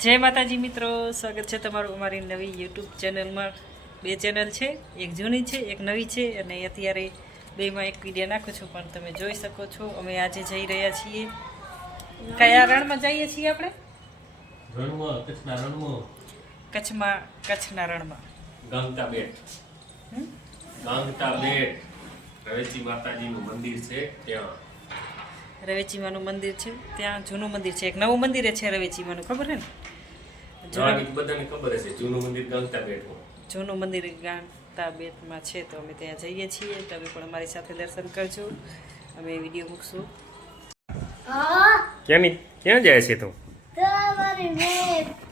જય માતાજી મિત્રો, સ્વાગત છે તમારું અમારી નવી યુટ્યુબ ચેનલમાં। બે ચેનલ છે, એક જૂની છે એક નવી છે, અને અત્યારે બેમાં એક વિડીયો નાખું છું, પણ તમે જોઈ શકો છો અમે આજે જઈ રહ્યા છીએ। કયા રણમાં જઈએ છીએ આપણે? કચ્છના રણમાં ગાંગતા બેટ રવેચી માતાજીનું મંદિર છે ત્યાં। રવેચીમાનું મંદિર છે ત્યાં, જૂનું મંદિર છે, એક નવું મંદિર છે રવેચીમાનું, ખબર છે ને? બધાને ખબર હશે જૂનું મંદિર ગાંગતા બેટમાં। જૂનું મંદિર ગાંગતા બેટમાં છે, તો અમે ત્યાં જઈએ છીએ। તમે પણ અમારી સાથે દર્શન કરજો, અમે વિડીયો મૂકશું। ક્યાં જાય છે તું?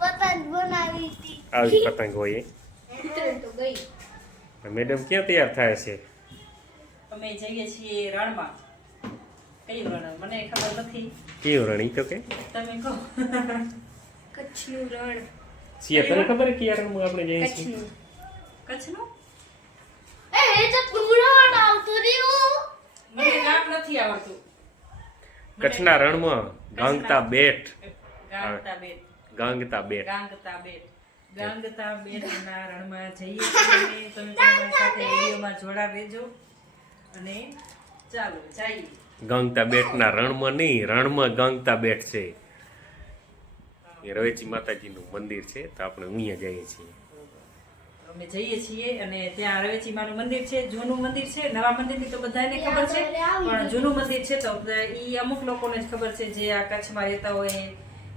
પતંગ બનાવી હતી। આવી પતંગ હોય તો ગઈ મેડમ ક્યાં તૈયાર થાય છે? અમે જઈએ છીએ રણમાં। કયું રણ મને ખબર નથી, કયું રણ ઈ તો કે તમે કહો। કચ્છનું રણ। સિયા તને ખબર કે યાર રણમાં આપણે જઈએ છીએ? કચ્છનું એ તો તું આવતું રહ્યું। મને નામ નથી આવડતું। કચ્છના રણમાં ગાંગતા બેટ ગાંગતા બેટ ગાંગતા બેટ ગાંગતા બેટના રણમાં જઈએ છીએ। તમે તમારી સાથે વિડીયોમાં જોડા રહેજો અને ચાલો જઈએ। ગાંગતા બેટના રણમાં નહીં, રણમાં ગાંગતા બેટ છે, એ રવેચી માતાજીનું મંદિર છે, તો આપણે અહીંયા જઈએ છીએ। અમે જઈએ છીએ અને ત્યાં રવેચીમાનું મંદિર છે, જૂનું મંદિર છે। નવા મંદિરની તો બધાને ખબર છે, પણ જૂનું મંદિર છે તો એ અમુક લોકોને જ ખબર છે, જે આ કચ્છમાં રહેતા હોય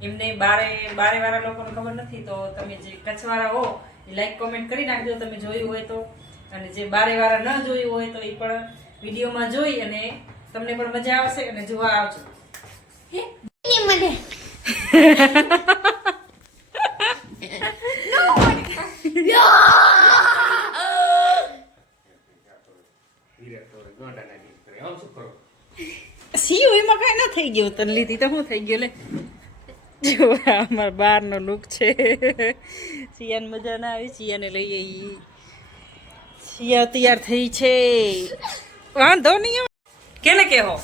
એમને બારે વાળા લોકોને ખબર નથી। તો તમે જે કચ્છવાળા હો એ લાઈક કોમેન્ટ કરી નાખજો તમે જોયું હોય તો, અને જે બારે વાળા ન જોયું હોય તો એ પણ વિડીયોમાં જોઈ અને તમને પણ મજા આવશે અને જોવા આવજો। મને સીયું એમાં કઈ ના થઈ ગયું, તને લીધી તો શું થઈ ગયું? લે જો અમારા બારનો લુક છે। સિયાને મજા ના આવી, સિયાને લઈએ ઈ સિયા તૈયાર થઈ છે, વાંધો નહીં। કેને કેહો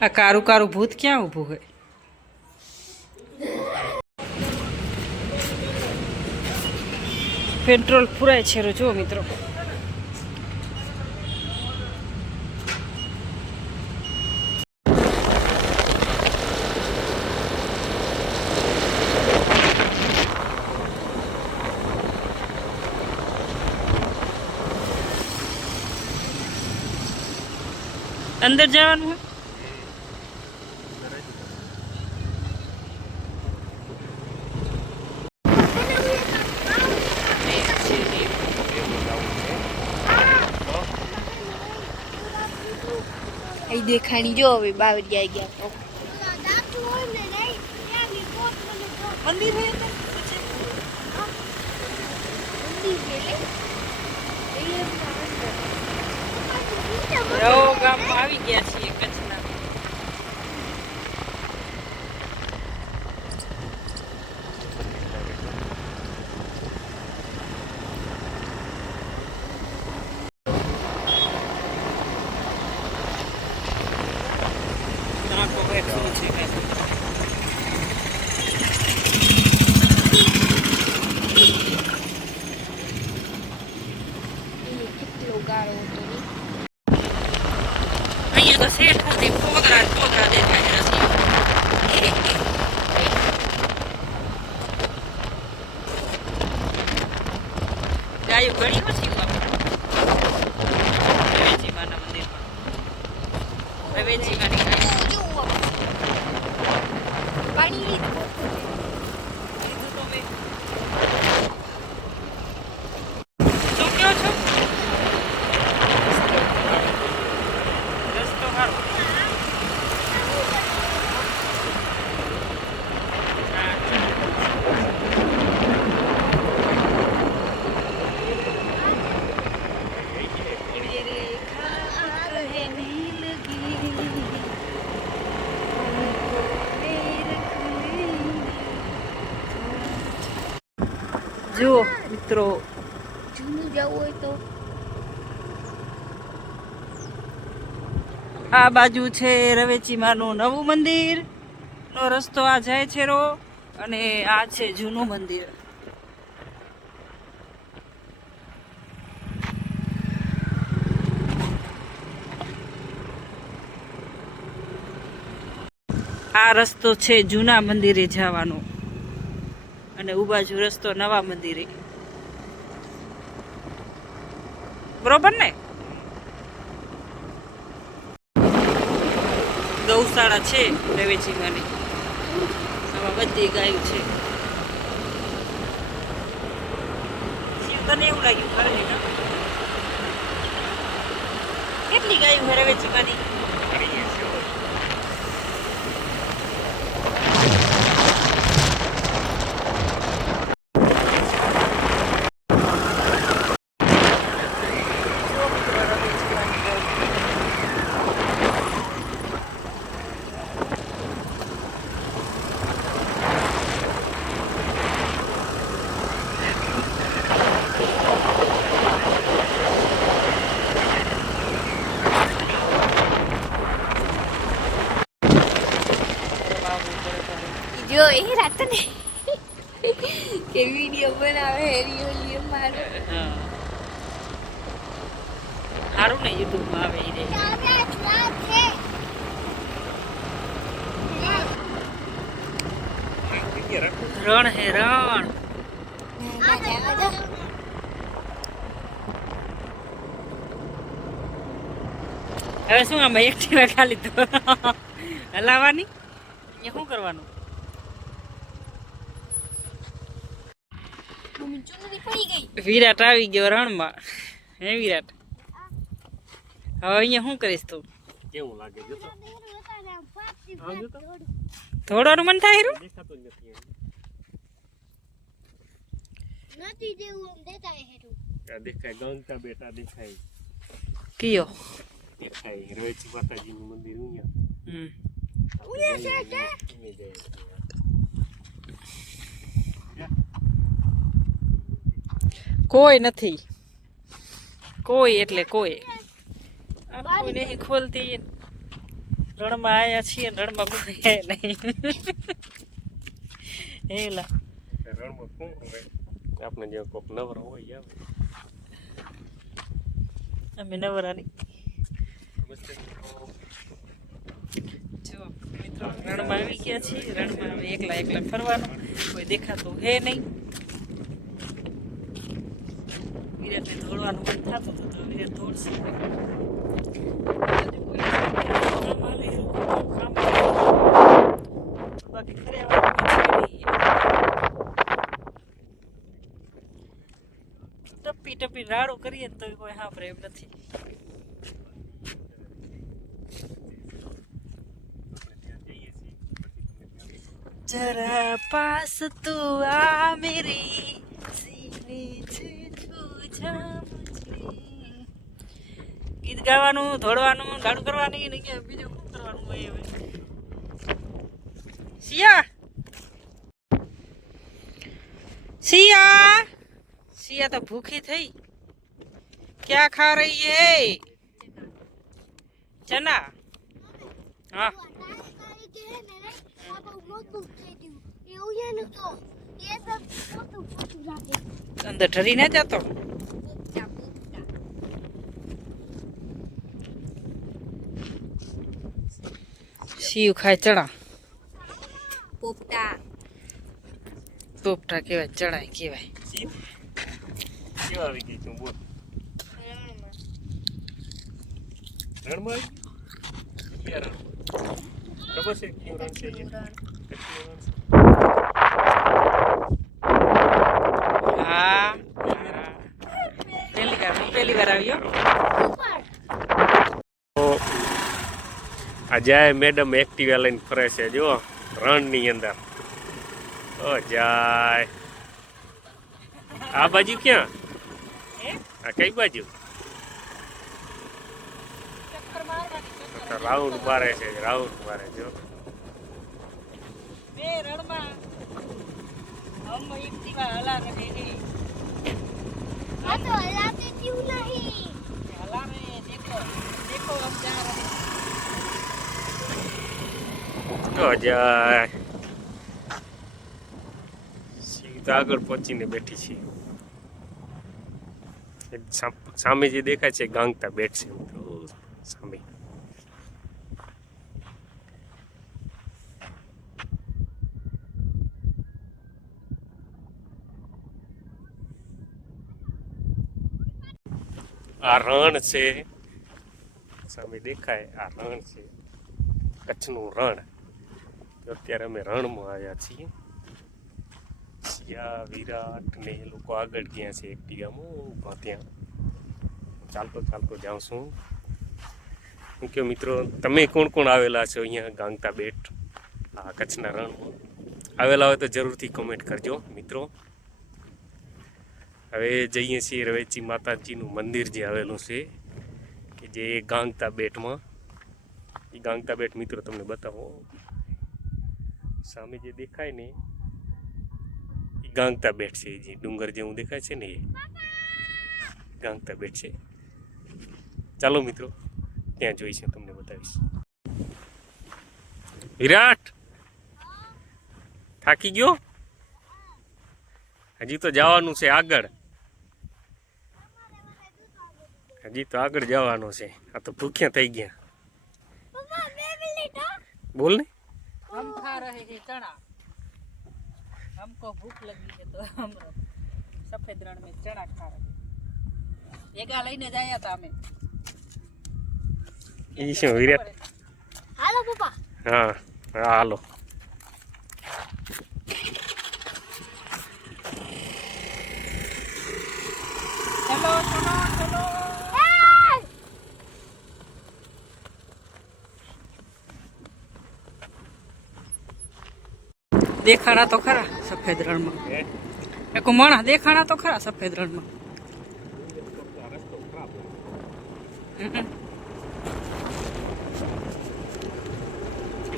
આ કારું કારું ભૂત ક્યાં ઊભું હોય? પેટ્રોલ પુરાય છે જો મિત્રો। અંદર જવાનું હોય? અહીં દેખાણી જો હવે બાવરિયા ગયા તો મંદિર હે ગામમાં આવી ગયા છીએ કચ્છના। નાકો બેઠ શું છે કાંઈ કેટલો ગાળો હતો અહીંયા તો શેઠ સુધી પોદરા દેખાય છે। ગાયું ઘણી ઓછી રવેચીમાના મંદિરમાં, રવેચીમાની ગાય પાણી લીધું તો મેં। શું કહો છો? રસ્તો સારો જુઓ મિત્રો, જૂનું જવું હોય તો આ બાજુ છે રવેચીમાનું નવું મંદિર નો રસ્તો આ જાય છે રો, અને આ છે જૂનું મંદિર. આ રસ્તો છે જૂના મંદિરે જવાનો, અને ઉ બાજુ રસ્તો નવા મંદિરે. બરોબર ને? ગૌશાળા છે રવેચીમાની, આમાં બધી ગાયો છે. શિવ, તને એવું લાગ્યું ખરે ને? કેટલી ગાયો છે રવેચીમાની? જો એ રાત ને કે વિડિયો બનાવે હેરીઓ લે મારો. સારું ને યુટ્યુબમાં આવે ઈ રે. રણ હે રણ. હવે શું આમાં એક્ટિવા ખાલી તો હલાવવાની, અહીંયા શું કરવાનું? મમ્મી ચુનરી પડી ગઈ. વિરાટ આવી ગયો રણમાં. હે વિરાટ, હવે અહીંયા શું કરીશ તું? કેવું લાગે જો તો થોડોનું મન થાય હીરું? દેખાતું જ નથી. નથી દેવું આમ દેતા હેરું. આ દેખાય ગંગા બેટા દેખાય, કયો? દેખાય રવેચી માતાજીનું મંદિર અહીંયા. કોઈ નથી, કોઈ એટલે કોઈ. કોઈ નહીં ખોલતી. રણમાં આયા છીએ, રણમાં કોઈ હે નહીં. હેલા રણમાં કોણ હોય? આપણે જે કોક નવરો હોય આવે. અમે નવરાની. જો મિત્રો રણમાં આવી ગયા છીએ. રણમાં હવે એકલા એકલા ફરવાનું, કોઈ દેખાતું હે નહીં. વિરાટને દોડવાનું મન થતું હતું તો વિરાટ દોડશે. બાકી ઘરે આવવાનું છે નહીં. ટપ્પી ટપ્પી રાડું કરીએ તો કોઈ સાંભળે એમ નથી. जरा पास तू आ मेरी सीने से छू मुझे. ગીત ગાવાનું, દોડવાનું, ગાડું કરવાની ને કે બીજું શું કરવાનું હોય હવે? સિયા, સિયા, સિયા તો ભૂખી થઈ. क्या खा रही है? चना. हाँ અંદર ઠરી ના જતો. શિવ ખાય ચણા. પોપટા. પોપટા કહેવાય, ચણા કહેવાય. કેવા આવી ગઈ તું બોલ? રણમાં ક્યાં રણ? ખબર છે કયું રણ છે? હા, પહેલી વાર આવ્યો. આ જાય મેડમ એક્ટિવા લઈને ફરે છે જો રણની અંદર. ઓ જાય આ બાજુ ક્યાં? આ કઈ બાજુ? રાઉન્ડ મારે છે, રાઉન્ડ મારે જો. બે રણમાં હમ એક્ટિવા હલા રહે હે. આ તો હલાતે ક્યું નહીં? हला रहे हैं, देखो देखो हम जा रहे हैं. તો જાય સીધા આગળ પહોંચીને બેઠી છે. સામે જે દેખાય છે ગાંગતા બેટ છે મિત્રો સામે. આ રણ છે સામે દેખાય, આ રણ છે કચ્છનું રણ. તો અત્યારે અમે રણમાં આવ્યા છીએ. સિયા વિરાટ ને એ લોકો આગળ ગયા છે એક્ટિવામાં, ઊભા ત્યાં ચાલતો ચાલતો જાઉં છું. હું કહ્યું મિત્રો તમે કોણ કોણ આવેલા છો અહીંયા ગાંગતા બેટ આ કચ્છના રણમાં? આવેલા હોય તો જરૂરથી કમેન્ટ કરજો મિત્રો. હવે જઈએ છીએ રવેચી માતાજીનું મંદિર જે આવેલું છે કે જે ગાંગતા બેટમાં. એ ગાંગતા બેટ મિત્રો તમને બતાવો, સામે જે દેખાય ને એ ગાંગતા બેટ છે. જે ડુંગર જેવું દેખાય છે ને એ ગાંગતા બેટ છે. ચાલો મિત્રો ત્યાં જોઈશું, તમને બતાવીશ. વિરાટ થાકી ગયો? હજી તો જવાનું છે આગળ, હજી તો આગળ જવાનું છે. આ તો ભૂખ્યા થઈ ગયા. બોલ ને. हम खा रहे हैं चना, हमको भूख लगी है तो हम सफेद रण में चना खा रहे हैं. ભેગા લઈને જાય હતા અમે. ઈ શું વિરાટ? હાલો પપ્પા. હા હા હાલો. ચલો ચલો ચલો. દેખાણા તો ખરા સફેદ રણમાં, એક માણસ દેખાણા તો ખરા સફેદ રણમાં.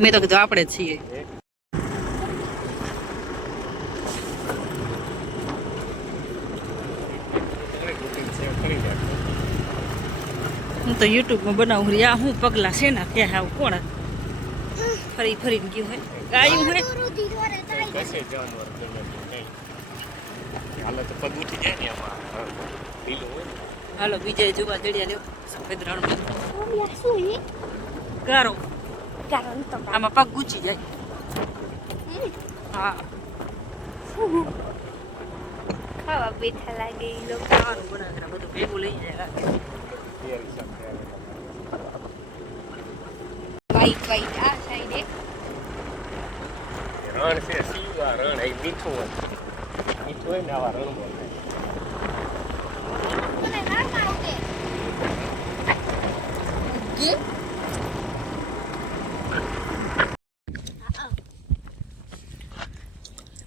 મેં તો કીધું આપણે જ છીએ. હું તો યુટ્યુબમાં બનાવું રી. આ હું પગલા છે ને ક્યાં આવું કોણ ફરી ફરીને ગયું હોય ગાયું હોય. કશે જાનવર નહીં હાલો તો પગ ઉઠી જાય ને આમાં લીલું હોય. હાલો બીજે જોવા જડ્યા લ્યો સફેદ રણમાં. શું ગારો કારણ તો આમાં પગ ગુચી જાય. હા ખાવા બેઠા લાગે એ લોકો. ખાવાનું બનાવે બધું ભેગું લઈ જાય. વાઈટ વાઈટ આ સાઈડે રણ છે સીવા રણ. એ મીઠું હોય, મીઠું હોય ને આવા રણ બોલે. મને ના આવડે.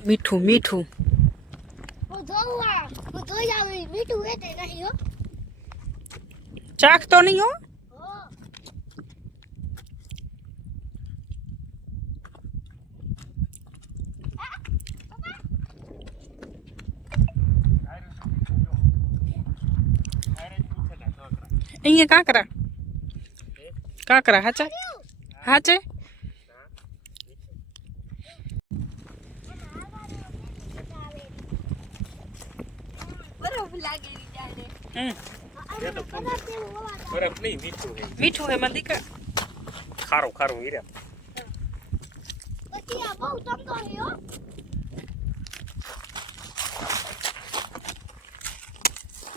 મીઠું મીઠું હું ધોઈ આવી મીઠું હે તે નહીં હો. ચાખ તો નહીં હો. અહીંયા કાંકરા કાંકરા હાચા હાચે. બરફ લાગેલી જાય. બરફ નહીં મીઠું છે. મીઠું હે મારા દીકરા. ખારું ખારું હીરા. પછી આ બહુ તમતો હે હો.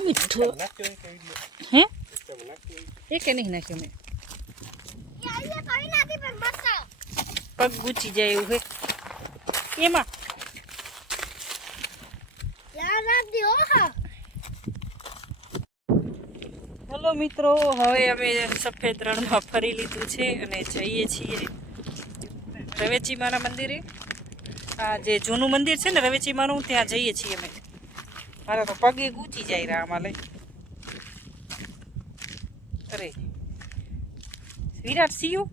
મીઠું નાખ્યો કે વિડિયો હે તમે નાખ્યો? એ કે નહીં નાખ્યું મેં. અહીંયા કઈ નાખી પણ બતા. પગ ગુચી જાય એવું હે એમાં. યાર રાખ દે હો. હા હેલો મિત્રો, હવે અમે સફેદ રણમાં ફરી લીધું છે અને જઈએ છીએ રવેચી માના મંદિરે. આ જે જૂનું મંદિર છે ને રવેચી માનું, ત્યાં જઈએ છીએ અમે. મારા તો પગે ગૂંચી જાય રહ્યા આમાં લઈ. અરે વિરાટ સીયું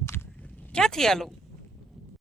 ક્યાંથી હાલો?